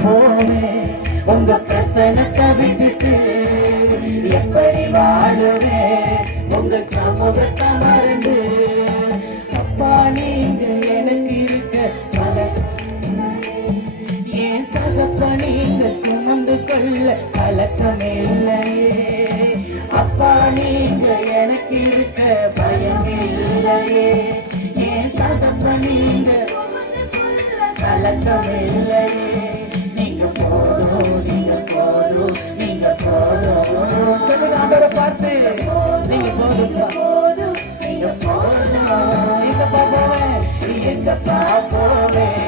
போவே உங்க பிரசனத்தை விட்டுட்டு எப்படி வாழுவே உங்க சமூகத்தை மறந்து அப்பா நீங்க எனக்கு இருக்க பல என் தகப்ப நீங்க சுமந்து கொள்ள கலக்கமே இல்லையே அப்பா நீங்க எனக்கு இருக்க பயம் இல்லையே என் தகப்ப நீங்க கலக்கமே இல்லையே நீங்க போதும் நீங்க போதும் நீங்க போதும் சொல்லுங்க ஆண்டவரை பார்த்து நீங்க போதும் நீங்க போதும் எங்கப்பா போவேன் எங்கப்பா போவேன்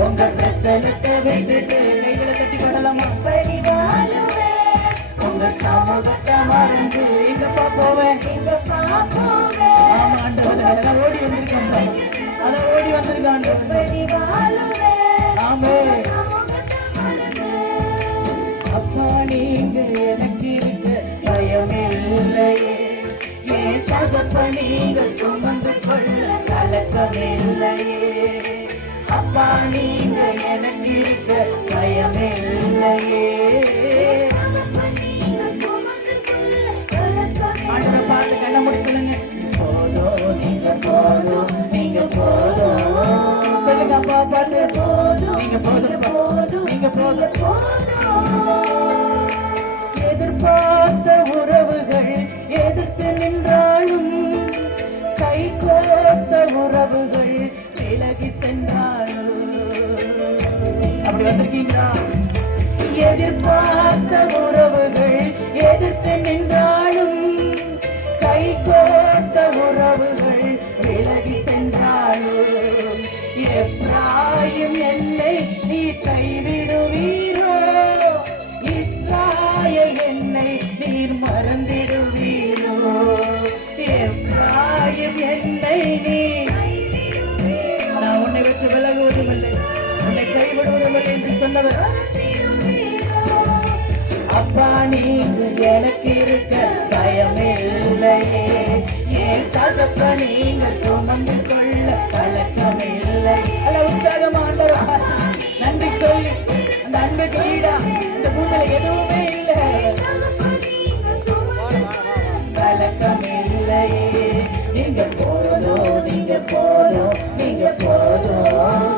உங்க பிரசனத்தை விட்டுட்டு கைகளை தட்டி படலாமா உங்க சமூகத்தை மறந்து எங்கப்பா போவேன் ஆமா ஆண்டவர் அதெல்லாம் ஓடி வந்திருக்காங்க அதான் ஓடி வந்திருக்காங்க ஆமே அப்பா நீங்க எனக்கு இருக்க பயமே இல்லையே என் தகப்ப நீங்க சுமந்து கொள்ள கலக்கமே இல்லையே அப்பா நீங்க எனக்கு இருக்க பயமே இல்லையே ஆண்டவரை பார்த்து கண்ண முடி சொல்லுங்க போதும் நீங்க போதும் நீங்க போதும் சொல்லுங்க அப்பா பார்த்து நீங்க போதும் நீங்க போதும் எதிர்பார்த்த உறவுகள் எதிர்த்து நின்றாலும் கை கோர்த்த உறவுகள் விலகி சென்றாலும் அப்படி வந்திருக்கீங்களா எதிர்பார்த்த உறவுகள் எதிர்த்து நின்றாலும் கை கோர்த்த உறவுகள் விலகி சென்றாலும் எப்ராயிம் என்னை நீ கைவிடுவீரோ இஸ்ராயேல் என்னை நீர் மறந்திடுவீரோ எப்ராயிம் என்னை நீ நான் உன்னை விட்டு விலகுவதுமில்லை உன்னை கைவிடுவதுமில்லை என்று சொன்னவர் அப்பா நீங்க எனக்கு இருக்க பயமே இல்லையே என் தகப்ப நீங்க சுமந்து கொள்ள பழக்கமே இல்லை அல்ல உற்சாகமாண்டவா நன்றி சொல்லி அந்த அன்புக்கு ஈடா இந்த பூமியில எதுவுமே இல்லை பழக்கமே இல்லையே நீங்க போதும் நீங்க போதும் நீங்க போதும்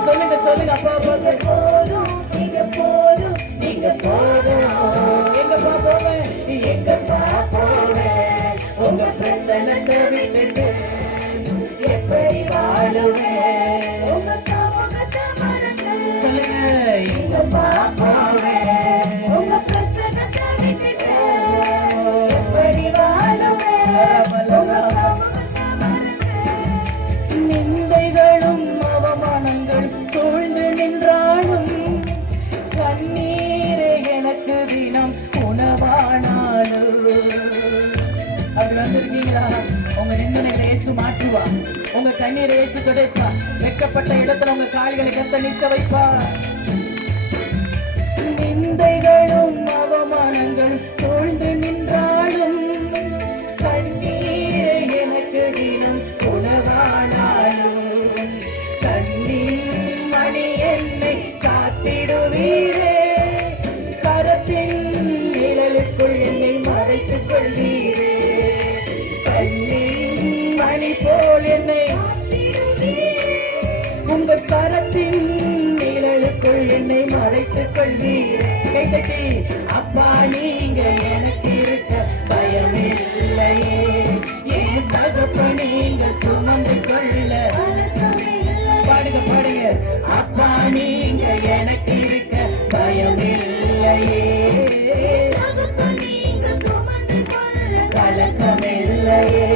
சொல்லுங்க சொல்லுங்க அப்பா போதும் நீங்க போதும் நீங்க போதும் எங்கப்பா போவேன் எங்கப்பா போவேன் உங்க பிரசனத்தை விட்டுட்டு எப்படி வாழுவேன் சொல்லுங்க எங்கப்பா போவேன் உங்க பிரசனத்தை விட்டுட்டு எப்படி வாழுவேன் நிந்தைகளும் அவமானங்கள் சூழ்ந்து நின்றாலும் கண்ணீரே எனக்கு தினம் உணவானாலும் அப்படி வந்திருக்கீங்களா உங்க நிந்தனை இயேசு மாற்றுவா உங்க கண்ணீரை இயேசு துடைப்பா வெட்கப்பட்ட இடத்துல உங்க கால்களை கத்த நிற்க வைப்பா நிந்தைகளும் அவமானங்கள் சூழ்ந்து நின்றாலும் கண்ணீரே எனக்கு தினம் உணவானாலும் கண்ணீர் மணி என்னை காத்திடுவீரே கரத்தின் நிழலுக்குள் என்னை மறைத்துக் கொள்வீரே கண்ணீர் மணி போல் என்னை உங்க கரத்தின் நிழலுக்குள் என்னை மறைத்துக் கொள்வீரே கைதட்டி அப்பா நீங்க எனக்கு இருக்க பயமே இல்லையே என் தகப்ப நீங்க சுமந்து கொள்ள பாடுங்க பாடுங்க அப்பா நீங்க எனக்கு இருக்க பயம் இல்லையே கலக்கம் இல்லையே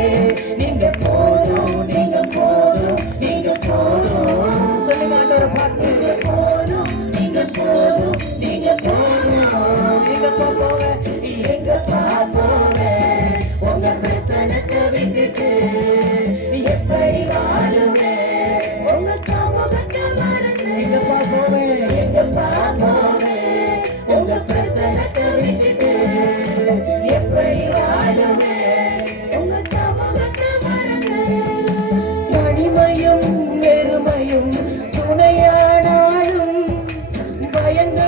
நீங்க போதும் நீங்க போதும் நீங்க போதும் சொல்லுங்க ஆண்டவரை பார்த்து நீங்க போதும் நீங்க போதும் எங்கப்பா போவேன் எங்கப்பா போவேன் உங்க பிரசனத்தை விட்டுட்டு எப்படி வாழுவேன் உங்க சமூகத்தை மறந்து எங்கப்பா போவேன் எங்கப்பா போவேன் உங்க பிரசனத்தை விட்டுட்டு எப்படி வாழுவேன் உங்க சமூகத்தை மறந்து தனிமையும் வெறுமையும் துணையானாலும் பயங்கள்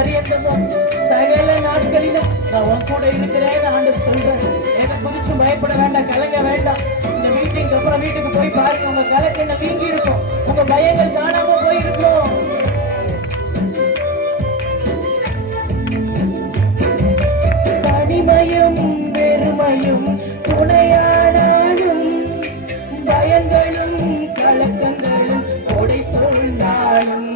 பரியந்தமும் சகல நாட்களிலும் நான் உன் கூட இருக்கிறேன்னு ஆண்டவர் சொல்றேன். எதை குறிச்சும் பயப்பட வேண்டாம், கலங்க வேண்டாம். இந்த மீட்டிங் அப்புறம் வீட்டுக்கு போய் பாருங்க, உங்க கலக்கங்கள் நீங்கி இருக்கும், உங்க பயங்கள் காணாம போயிருக்கும். தனிமையும் வெறுமையும் துணையானாலும் பயங்களும் கலக்கங்களும் கொடை சூழ்ந்தாலும்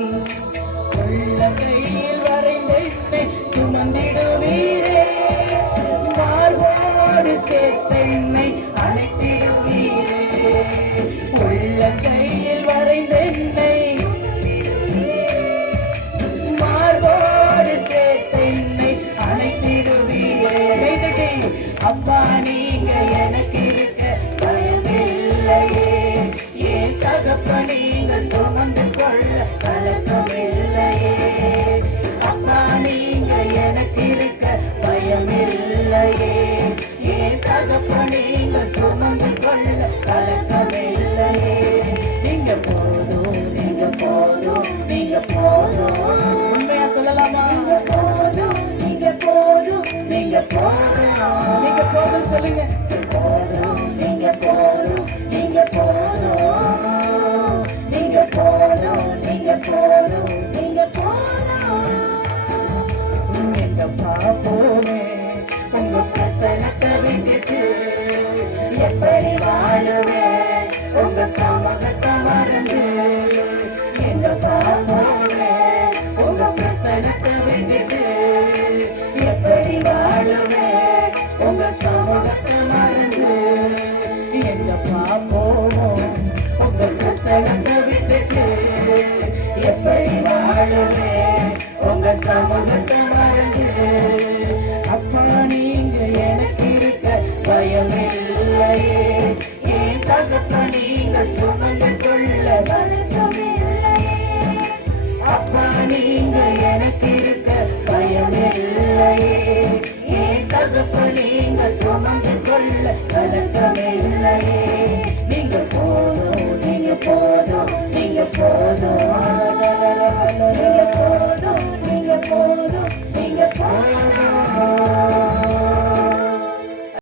உள்ளங்கையில் வரைந்த என்னை சுமந்திடுவீரே, மார்போடு சேர்த்த என்னை அணைத்திடுவீரே. உள்ளங்கையில் வரைந்த என்னை மார்போடு சேர்த்த என்னை அணைத்திடுவீரே. அப்பா நீங்க எனக்கு இருக்க பயமில்லையே, ஏன் தகப்ப நீங்க சுமந்து கொள்ள கலக்கமில்லையே. அப்பா நீங்க எனக்கு இருக்க பயமில்லையே, ஏன் தகப்ப நீங்க சுமந்து கொள்ள கலக்கமில்லையே. நீங்க போதும், நீங்க போதும், நீங்க போதும். உண்மையா சொல்லலாமா? நீங்க போதும், நீங்க போதும், நீங்க போதும், நீங்க போதும் சொல்லுங்க. போதும், நீங்க போதும், நீங்க போதும், நீங்க போதும், நீங்க போதும், நீங்க போதும். எங்க பாப்போமே உங்க பிரசனத்தை விட்டுட்டு எப்படி வாழுவேன் உங்க சமூகத்தை மறந்து. எங்க பாப்போமே உங்க பிரசனத்தை விட்டுட்டு எப்படி வாழுவேன் உங்க சமூகத்தை மறந்து. எங்க பாப்போமோ உங்க பிரசனத்தை விட்டுட்டு எப்படி வாழுவேன் உங்க சமூகத்தை